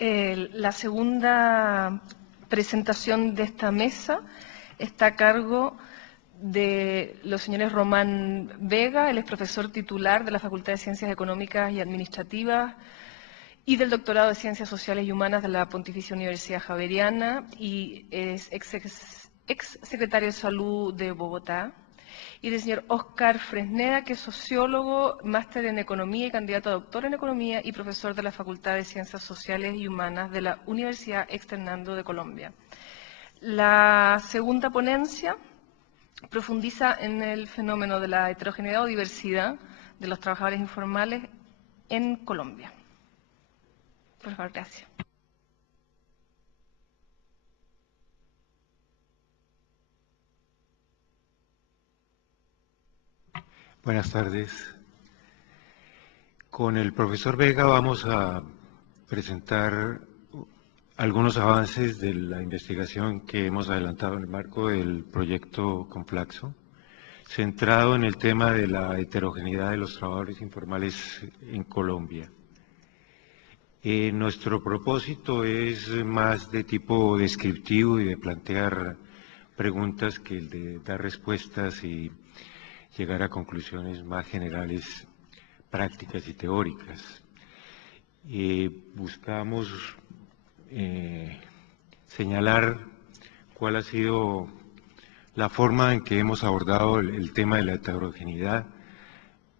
La segunda presentación de esta mesa está a cargo de los señores Román Vega, él es profesor titular de la Facultad de Ciencias Económicas y Administrativas y del Doctorado de Ciencias Sociales y Humanas de la Pontificia Universidad Javeriana y es ex secretario de Salud de Bogotá. Y del señor Óscar Fresneda, que es sociólogo, máster en Economía y candidato a doctor en Economía y profesor de la Facultad de Ciencias Sociales y Humanas de la Universidad Externando de Colombia. La segunda ponencia profundiza en el fenómeno de la heterogeneidad o diversidad de los trabajadores informales en Colombia. Por favor, gracias. Buenas tardes. Con el profesor Vega vamos a presentar algunos avances de la investigación que hemos adelantado en el marco del proyecto Conflaxo, centrado en el tema de la heterogeneidad de los trabajadores informales en Colombia. Nuestro propósito es más de tipo descriptivo y de plantear preguntas que el de dar respuestas y llegar a conclusiones más generales, prácticas y teóricas. Buscamos señalar cuál ha sido la forma en que hemos abordado el tema de la heterogeneidad,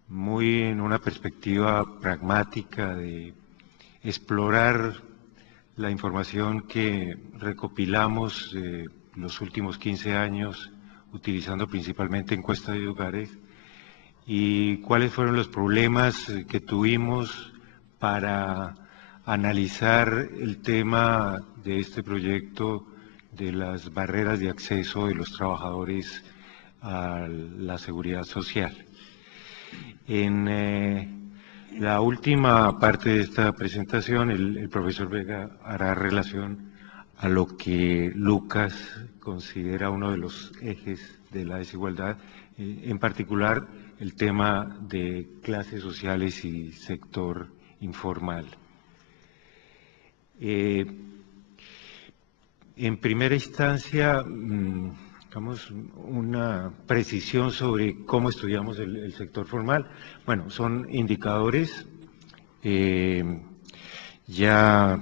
muy en una perspectiva pragmática de explorar la información que recopilamos los últimos 15 años, utilizando principalmente encuestas de hogares, y cuáles fueron los problemas que tuvimos para analizar el tema de este proyecto de las barreras de acceso de los trabajadores a la seguridad social. En la última parte de esta presentación, el profesor Vega hará relación a lo que Lucas considera uno de los ejes de la desigualdad, en particular el tema de clases sociales y sector informal. En primera instancia, digamos, una precisión sobre cómo estudiamos el sector formal. Bueno, son indicadores. Ya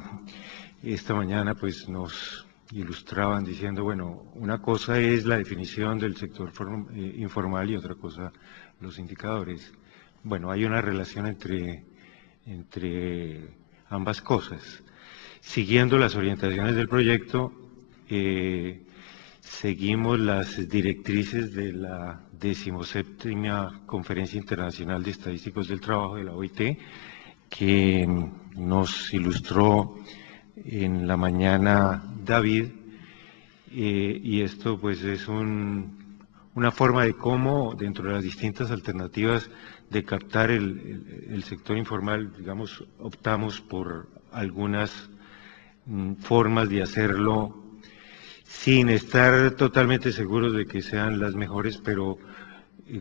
esta mañana pues nos ilustraban diciendo, bueno, una cosa es la definición del sector informal y otra cosa los indicadores. Bueno, hay una relación entre ambas cosas. Siguiendo las orientaciones del proyecto, seguimos las directrices de la 17ª Conferencia Internacional de Estadísticos del Trabajo de la OIT, que nos ilustró en la mañana David, y esto pues es una forma de cómo dentro de las distintas alternativas de captar el sector informal, digamos, optamos por algunas formas de hacerlo sin estar totalmente seguros de que sean las mejores, pero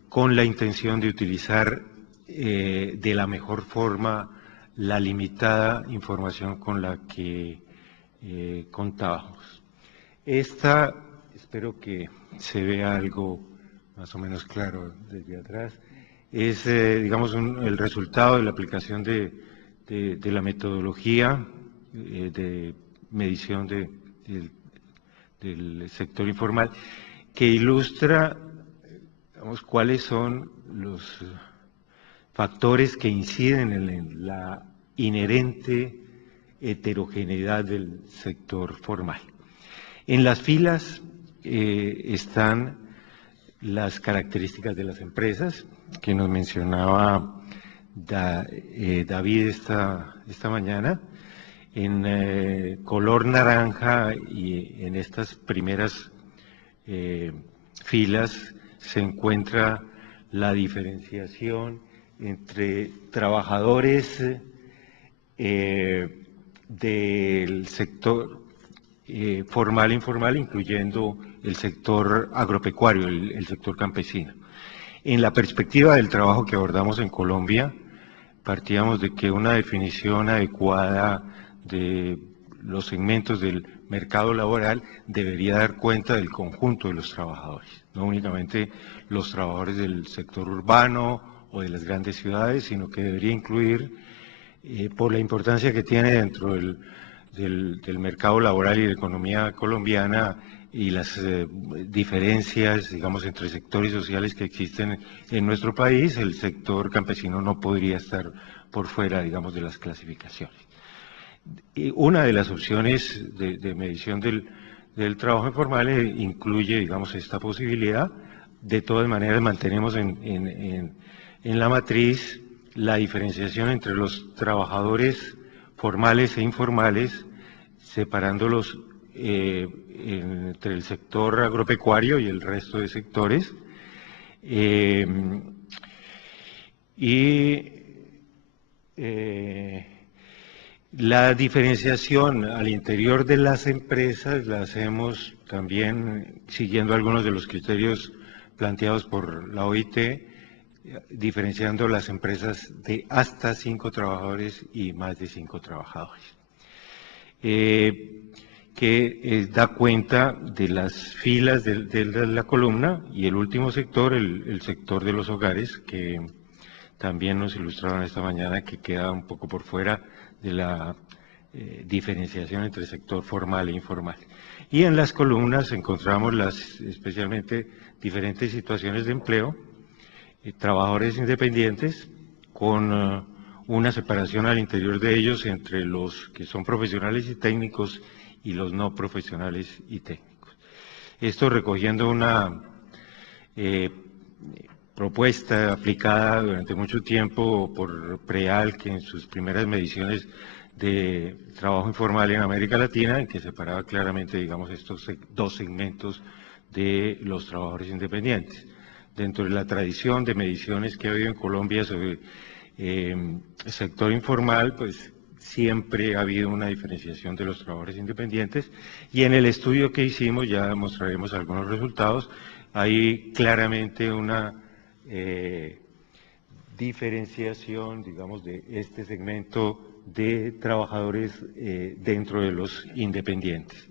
con la intención de utilizar de la mejor forma la limitada información con la que contábamos. Esta, espero que se vea algo más o menos claro desde atrás, es, digamos, el resultado de la aplicación de la metodología de medición del sector informal, que ilustra, digamos, cuáles son los factores que inciden en la inherente heterogeneidad del sector formal. En las filas están las características de las empresas, que nos mencionaba David esta mañana. En color naranja y en estas primeras filas se encuentra la diferenciación entre trabajadores del sector formal e informal, incluyendo el sector agropecuario, el sector campesino. En la perspectiva del trabajo que abordamos en Colombia, partíamos de que una definición adecuada de los segmentos del mercado laboral debería dar cuenta del conjunto de los trabajadores, no únicamente los trabajadores del sector urbano o de las grandes ciudades, sino que debería incluir, por la importancia que tiene dentro del mercado laboral y de la economía colombiana y las diferencias, digamos, entre sectores sociales que existen en nuestro país, el sector campesino no podría estar por fuera, digamos, de las clasificaciones. Y una de las opciones de medición del trabajo informal incluye, digamos, esta posibilidad. De todas maneras, mantenemos en la matriz la diferenciación entre los trabajadores formales e informales, separándolos entre el sector agropecuario y el resto de sectores. La diferenciación al interior de las empresas la hacemos también siguiendo algunos de los criterios planteados por la OIT, diferenciando las empresas de hasta 5 trabajadores y más de 5 trabajadores, que da cuenta de las filas de la columna, y el último sector, el sector de los hogares, que también nos ilustraron esta mañana, que queda un poco por fuera de la diferenciación entre el sector formal e informal. Y en las columnas encontramos especialmente diferentes situaciones de empleo, trabajadores independientes, con una separación al interior de ellos entre los que son profesionales y técnicos y los no profesionales y técnicos. Esto recogiendo una propuesta aplicada durante mucho tiempo por PREAL, que en sus primeras mediciones de trabajo informal en América Latina, en que separaba claramente, digamos, estos dos segmentos de los trabajadores independientes. Dentro de la tradición de mediciones que ha habido en Colombia sobre el sector informal, pues siempre ha habido una diferenciación de los trabajadores independientes, y en el estudio que hicimos, ya mostraremos algunos resultados, hay claramente una diferenciación, digamos, de este segmento de trabajadores dentro de los independientes.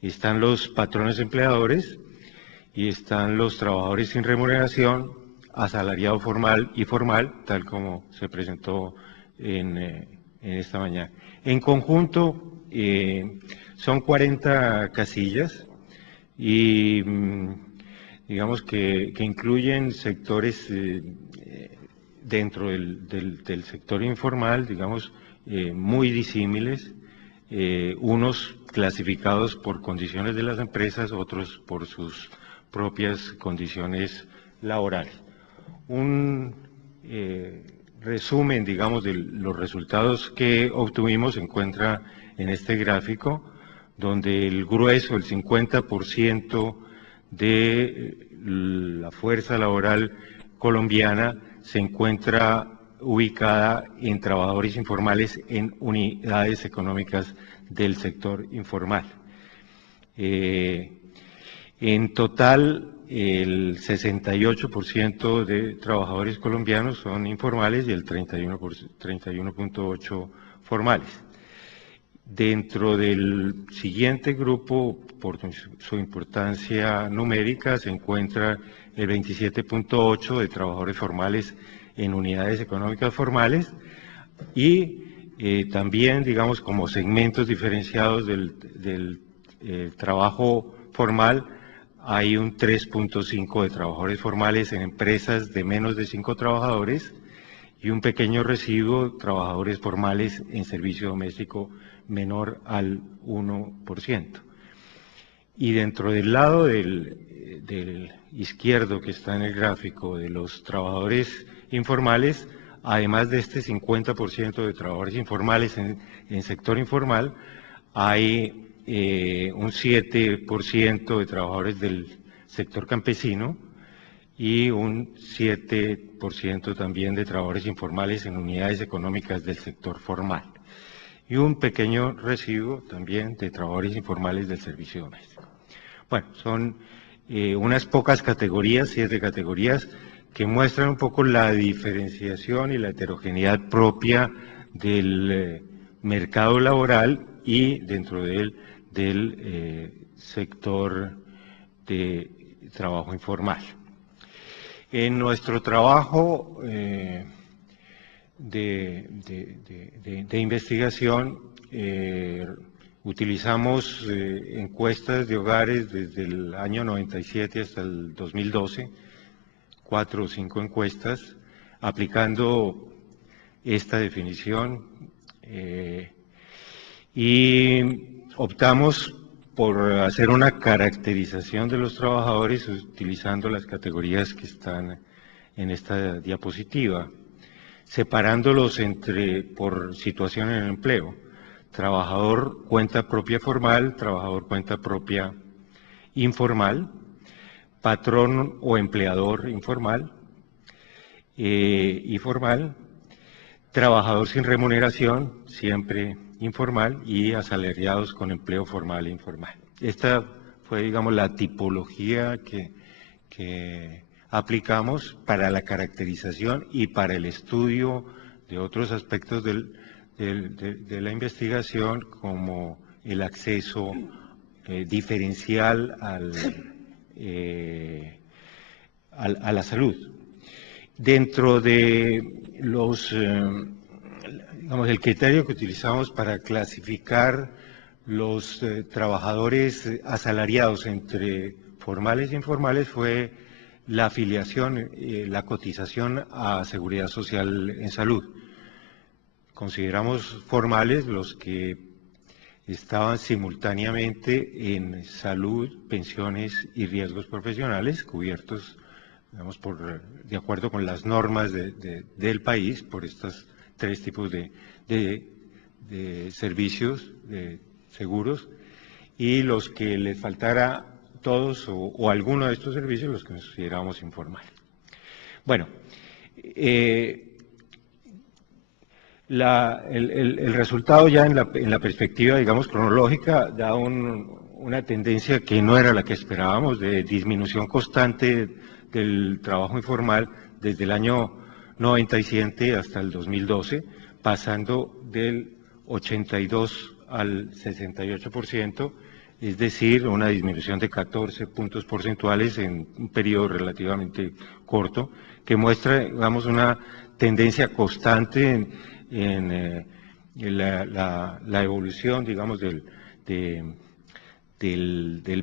Están los patrones empleadores y están los trabajadores sin remuneración, asalariado formal y formal, tal como se presentó en esta mañana. En conjunto son 40 casillas y digamos que incluyen sectores dentro del sector informal, digamos, muy disímiles, unos clasificados por condiciones de las empresas, otros por sus propias condiciones laborales. Un resumen, digamos, de los resultados que obtuvimos se encuentra en este gráfico, donde el grueso, el 50% de la fuerza laboral colombiana se encuentra ubicada en trabajadores informales en unidades económicas del sector informal. En total, el 68% de trabajadores colombianos son informales y el 31.8% formales. Dentro del siguiente grupo, por su importancia numérica, se encuentra el 27.8% de trabajadores formales en unidades económicas formales, y también, digamos, como segmentos diferenciados del trabajo formal, hay un 3.5% de trabajadores formales en empresas de menos de 5 trabajadores y un pequeño residuo de trabajadores formales en servicio doméstico menor al 1%. Y dentro del lado del izquierdo que está en el gráfico de los trabajadores informales, además de este 50% de trabajadores informales en sector informal, hay un 7% de trabajadores del sector campesino y un 7% también de trabajadores informales en unidades económicas del sector formal, y un pequeño residuo también de trabajadores informales del servicio doméstico. Bueno, son unas pocas categorías, 7 categorías, que muestran un poco la diferenciación y la heterogeneidad propia del mercado laboral y dentro de él del sector de trabajo informal. En nuestro trabajo de investigación utilizamos encuestas de hogares desde el año 97 hasta el 2012, 4 o 5 encuestas, aplicando esta definición y optamos por hacer una caracterización de los trabajadores utilizando las categorías que están en esta diapositiva, separándolos por situación en el empleo. Trabajador cuenta propia formal, trabajador cuenta propia informal, patrón o empleador informal y formal, trabajador sin remuneración, siempre informal, y asalariados con empleo formal e informal. Esta fue, digamos, la tipología que aplicamos para la caracterización y para el estudio de otros aspectos de la investigación, como el acceso diferencial a la salud. Dentro de digamos, el criterio que utilizamos para clasificar los trabajadores asalariados entre formales e informales fue la afiliación, la cotización a Seguridad Social en Salud. Consideramos formales los que estaban simultáneamente en salud, pensiones y riesgos profesionales cubiertos, digamos, de acuerdo con las normas del país por estos 3 tipos de servicios, de seguros, y los que les faltara todos o alguno de estos servicios los que consideramos informales. Bueno, el resultado ya en la perspectiva, digamos, cronológica da una tendencia que no era la que esperábamos, de disminución constante del trabajo informal desde el año 97 hasta el 2012, pasando del 82 al 68%, es decir, una disminución de 14 puntos porcentuales en un periodo relativamente corto, que muestra, digamos, una tendencia constante en la evolución, digamos, del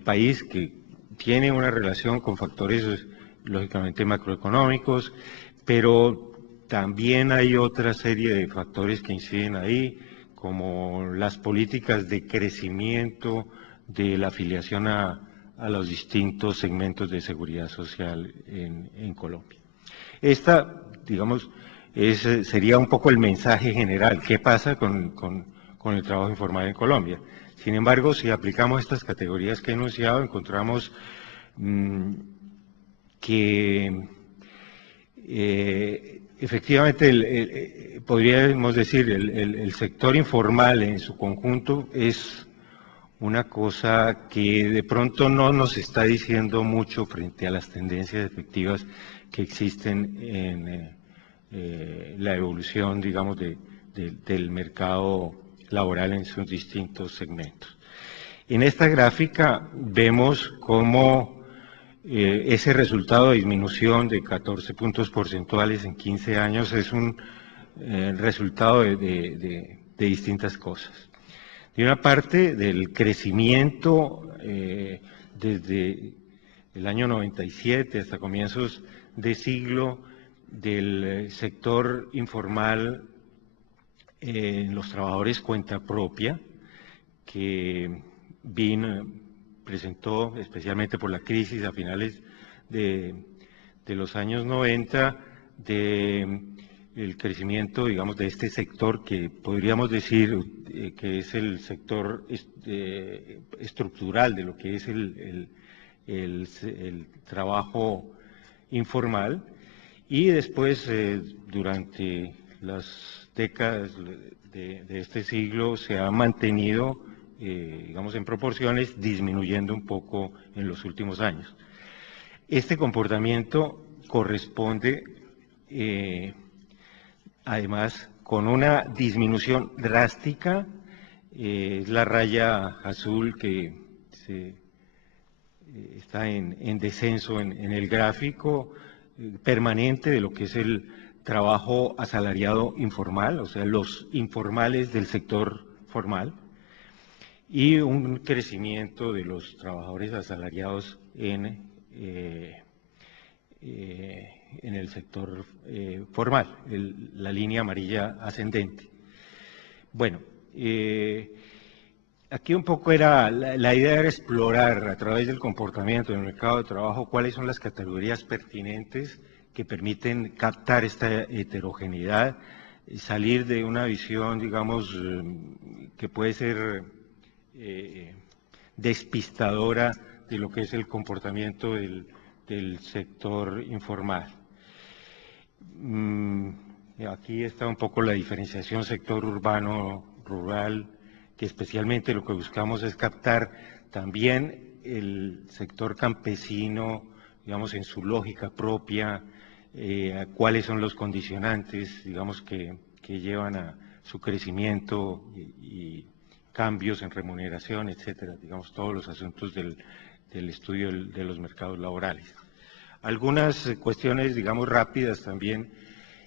país, que tiene una relación con factores lógicamente macroeconómicos, pero también hay otra serie de factores que inciden ahí, como las políticas de crecimiento de la afiliación a los distintos segmentos de seguridad social en Colombia. Esta, digamos, sería un poco el mensaje general, ¿qué pasa con el trabajo informal en Colombia? Sin embargo, si aplicamos estas categorías que he enunciado, encontramos que efectivamente podríamos decir el sector informal en su conjunto es una cosa que de pronto no nos está diciendo mucho frente a las tendencias efectivas que existen en la evolución, digamos, del mercado laboral en sus distintos segmentos. En esta gráfica vemos cómo ese resultado de disminución de 14 puntos porcentuales en 15 años es un resultado de distintas cosas. De una parte, del crecimiento desde el año 97 hasta comienzos de siglo del sector informal en los trabajadores cuenta propia, que presentó, especialmente por la crisis a finales de los años 90, el crecimiento, digamos, de este sector que podríamos decir que es el sector estructural de lo que es el trabajo informal, y después durante las décadas de este siglo se ha mantenido, digamos, en proporciones, disminuyendo un poco en los últimos años. Este comportamiento corresponde además con una disminución drástica, es la raya azul que está en descenso en el gráfico permanente de lo que es el trabajo asalariado informal, o sea, los informales del sector formal, y un crecimiento de los trabajadores asalariados en el sector formal, la línea amarilla ascendente. Bueno, aquí un poco la idea era explorar a través del comportamiento del mercado de trabajo cuáles son las categorías pertinentes que permiten captar esta heterogeneidad, salir de una visión, digamos, que puede ser despistadora de lo que es el comportamiento del sector informal. Aquí está un poco la diferenciación sector urbano-rural, que especialmente lo que buscamos es captar también el sector campesino, digamos, en su lógica propia, cuáles son los condicionantes, digamos, que llevan a su crecimiento y cambios en remuneración, etcétera, digamos, todos los asuntos del estudio de los mercados laborales. Algunas cuestiones, digamos, rápidas también.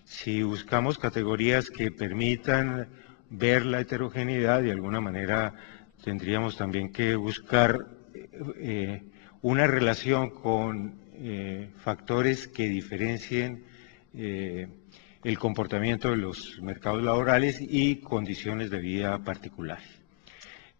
Si buscamos categorías que permitan ver la heterogeneidad, de alguna manera tendríamos también que buscar una relación con factores que diferencien el comportamiento de los mercados laborales y condiciones de vida particulares.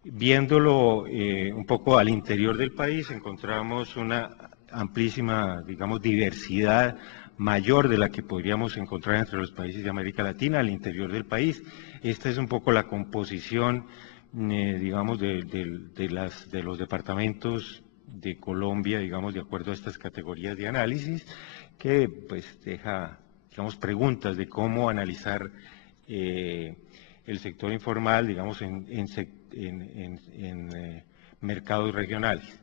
Viéndolo un poco al interior del país, encontramos una amplísima, digamos, diversidad mayor de la que podríamos encontrar entre los países de América Latina al interior del país. Esta es un poco la composición, digamos, de los departamentos de Colombia, digamos, de acuerdo a estas categorías de análisis, que pues deja, digamos, preguntas de cómo analizar el sector informal, digamos, en mercados regionales.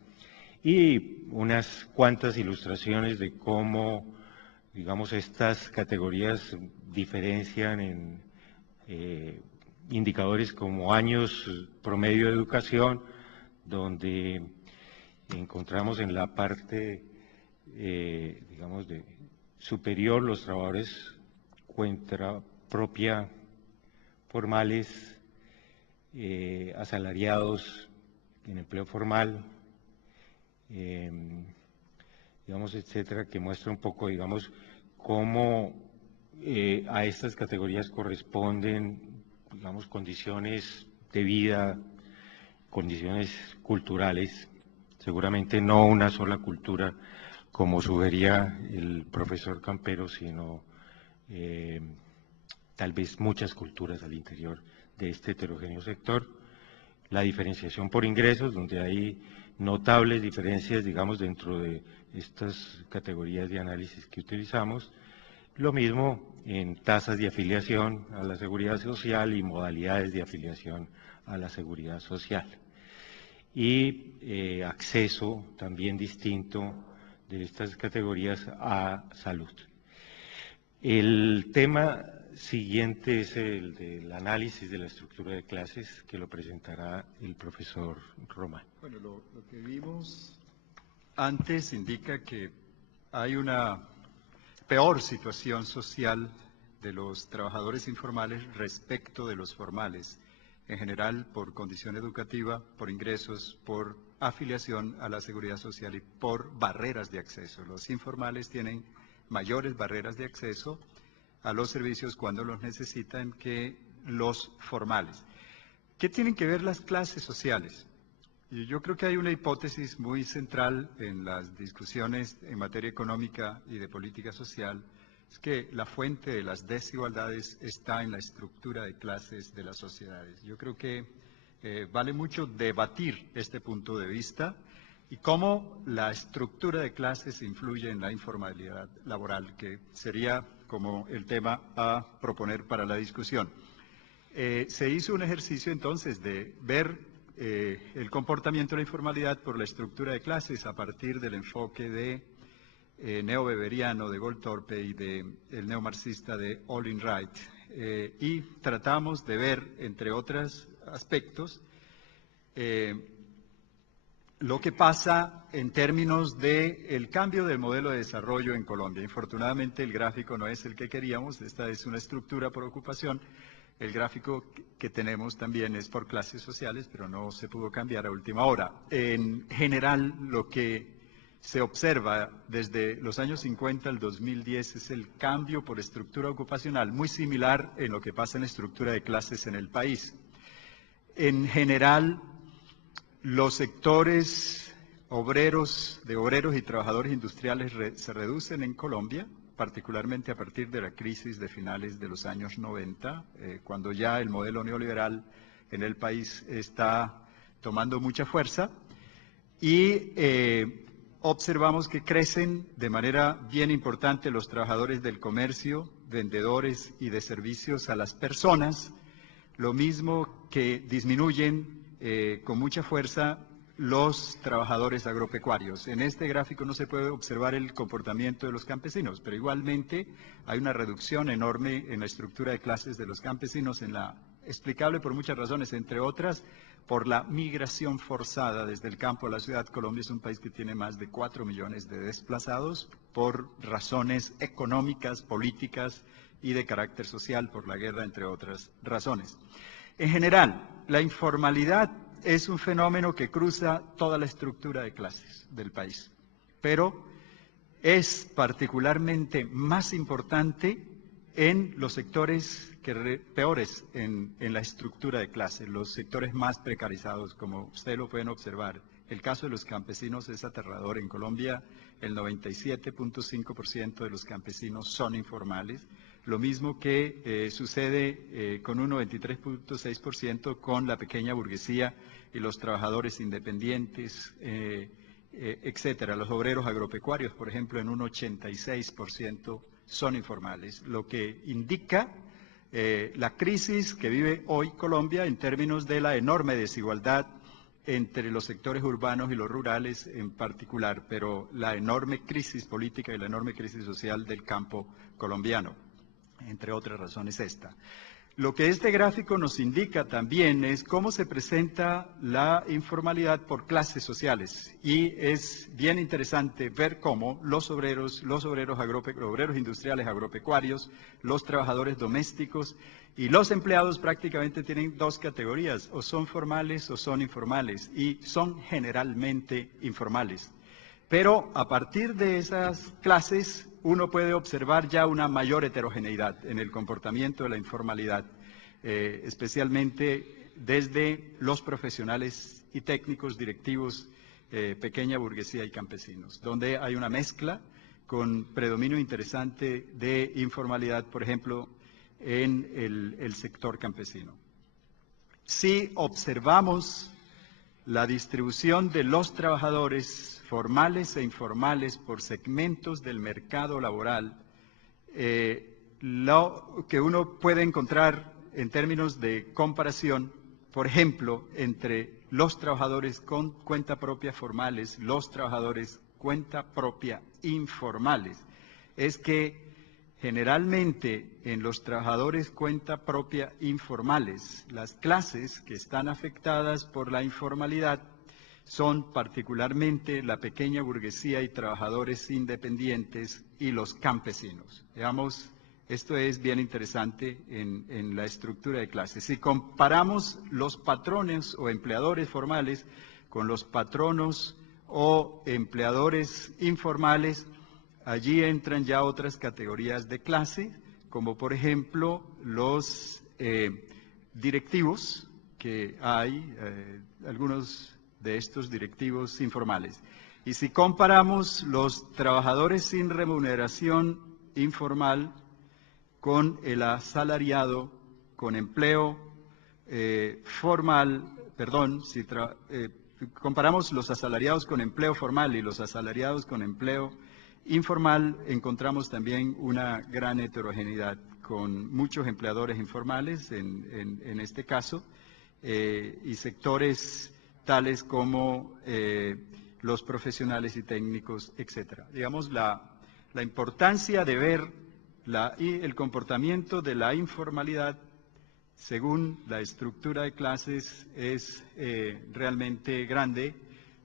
Y unas cuantas ilustraciones de cómo, digamos, estas categorías diferencian en indicadores como años promedio de educación, donde encontramos en la parte, digamos, superior los trabajadores cuenta propia formales, asalariados en empleo formal, digamos, etcétera, que muestra un poco, digamos, cómo a estas categorías corresponden, digamos, condiciones de vida, condiciones culturales, seguramente no una sola cultura, como sugería el profesor Campero, sino tal vez muchas culturas al interior de este heterogéneo sector. La diferenciación por ingresos, donde hay notables diferencias, digamos, dentro de estas categorías de análisis que utilizamos. Lo mismo en tasas de afiliación a la seguridad social y modalidades de afiliación a la seguridad social. Y acceso también distinto de estas categorías a salud. El tema siguiente es el del análisis de la estructura de clases, que lo presentará el profesor Román. Bueno, lo que vimos antes indica que hay una peor situación social de los trabajadores informales respecto de los formales, en general por condición educativa, por ingresos, por afiliación a la seguridad social y por barreras de acceso. Los informales tienen mayores barreras de acceso a los servicios cuando los necesitan que los formales. ¿Qué tienen que ver las clases sociales? Y yo creo que hay una hipótesis muy central en las discusiones en materia económica y de política social, es que la fuente de las desigualdades está en la estructura de clases de las sociedades. Yo creo que vale mucho debatir este punto de vista y cómo la estructura de clases influye en la informalidad laboral, que sería como el tema a proponer para la discusión. Se hizo un ejercicio entonces de ver el comportamiento de la informalidad por la estructura de clases a partir del enfoque de neoweberiano de Goldthorpe y del neomarxista de Olin Wright, y tratamos de ver, entre otros aspectos, lo que pasa en términos del cambio del modelo de desarrollo en Colombia. Infortunadamente el gráfico no es el que queríamos, esta es una estructura por ocupación. El gráfico que tenemos también es por clases sociales, pero no se pudo cambiar a última hora. En general, lo que se observa desde los años 50 al 2010 es el cambio por estructura ocupacional, muy similar en lo que pasa en la estructura de clases en el país. En general, los sectores obreros y trabajadores industriales se reducen en Colombia, particularmente a partir de la crisis de finales de los años 90, cuando ya el modelo neoliberal en el país está tomando mucha fuerza, y observamos que crecen de manera bien importante los trabajadores del comercio, vendedores y de servicios a las personas, lo mismo que disminuyen con mucha fuerza los trabajadores agropecuarios. En este gráfico no se puede observar el comportamiento de los campesinos, pero igualmente hay una reducción enorme en la estructura de clases de los campesinos, explicable por muchas razones, entre otras por la migración forzada desde el campo a la ciudad. Colombia es un país que tiene más de 4 millones de desplazados por razones económicas, políticas y de carácter social, por la guerra, entre otras razones. En general, la informalidad es un fenómeno que cruza toda la estructura de clases del país, pero es particularmente más importante en los sectores peores en la estructura de clase, los sectores más precarizados, como ustedes lo pueden observar. El caso de los campesinos es aterrador. En Colombia, el 97.5% de los campesinos son informales, lo mismo que sucede con un 93.6% con la pequeña burguesía y los trabajadores independientes, etcétera. Los obreros agropecuarios, por ejemplo, en un 86% son informales, lo que indica la crisis que vive hoy Colombia en términos de la enorme desigualdad entre los sectores urbanos y los rurales en particular, pero la enorme crisis política y la enorme crisis social del campo colombiano, entre otras razones esta. Lo que este gráfico nos indica también es cómo se presenta la informalidad por clases sociales, y es bien interesante ver cómo los obreros industriales agropecuarios, los trabajadores domésticos y los empleados prácticamente tienen dos categorías: o son formales o son informales, y son generalmente informales. Pero a partir de esas clases uno puede observar ya una mayor heterogeneidad en el comportamiento de la informalidad, especialmente desde los profesionales y técnicos directivos, pequeña burguesía y campesinos, donde hay una mezcla con predominio interesante de informalidad, por ejemplo, en el sector campesino. Si observamos la distribución de los trabajadores formales e informales por segmentos del mercado laboral, lo que uno puede encontrar en términos de comparación, por ejemplo, entre los trabajadores con cuenta propia formales, los trabajadores cuenta propia informales, es que generalmente en los trabajadores cuenta propia informales, las clases que están afectadas por la informalidad son particularmente la pequeña burguesía y trabajadores independientes y los campesinos. Digamos, esto es bien interesante en la estructura de clases. Si comparamos los patrones o empleadores formales con los patronos o empleadores informales, allí entran ya otras categorías de clase, como por ejemplo los directivos, que hay algunos de estos directivos informales. Y si comparamos los trabajadores sin remuneración informal con el asalariado, con empleo formal, perdón, si comparamos los asalariados con empleo formal y los asalariados con empleo informal, encontramos también una gran heterogeneidad, con muchos empleadores informales en este caso, y sectores tales como los profesionales y técnicos, etcétera. Digamos, la importancia de ver y el comportamiento de la informalidad según la estructura de clases es realmente grande,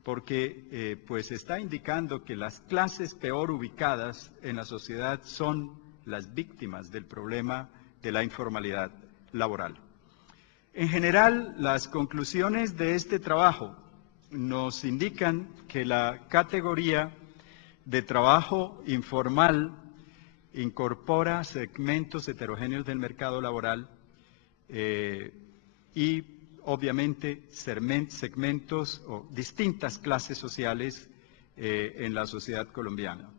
porque pues está indicando que las clases peor ubicadas en la sociedad son las víctimas del problema de la informalidad laboral. En general, las conclusiones de este trabajo nos indican que la categoría de trabajo informal incorpora segmentos heterogéneos del mercado laboral y obviamente segmentos o distintas clases sociales en la sociedad colombiana.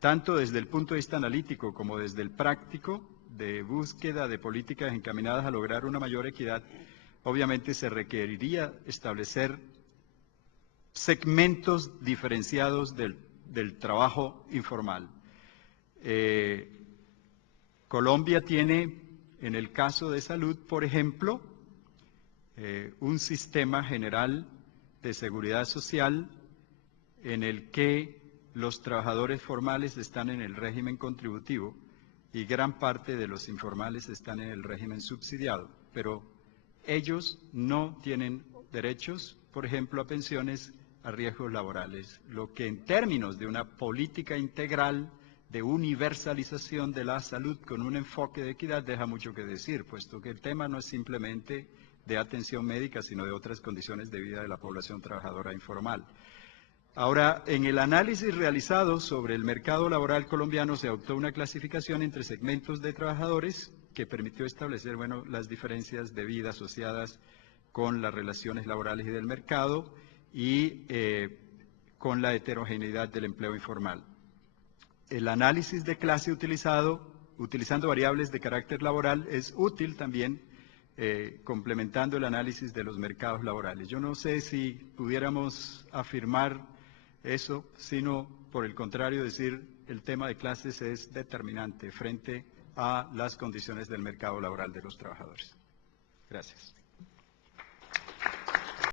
Tanto desde el punto de vista analítico como desde el práctico de búsqueda de políticas encaminadas a lograr una mayor equidad, obviamente se requeriría establecer segmentos diferenciados del trabajo informal. Colombia tiene, en el caso de salud, por ejemplo, un sistema general de seguridad social en el que los trabajadores formales están en el régimen contributivo y gran parte de los informales están en el régimen subsidiado, pero ellos no tienen derechos, por ejemplo, a pensiones, a riesgos laborales, lo que en términos de una política integral de universalización de la salud con un enfoque de equidad deja mucho que decir, puesto que el tema no es simplemente de atención médica, sino de otras condiciones de vida de la población trabajadora informal. Ahora, en el análisis realizado sobre el mercado laboral colombiano se adoptó una clasificación entre segmentos de trabajadores que permitió establecer, bueno, las diferencias de vida asociadas con las relaciones laborales y del mercado y con la heterogeneidad del empleo informal. El análisis de clase utilizando variables de carácter laboral es útil también complementando el análisis de los mercados laborales. Yo no sé si pudiéramos afirmar eso, sino por el contrario decir el tema de clases es determinante frente a las condiciones del mercado laboral de los trabajadores. Gracias.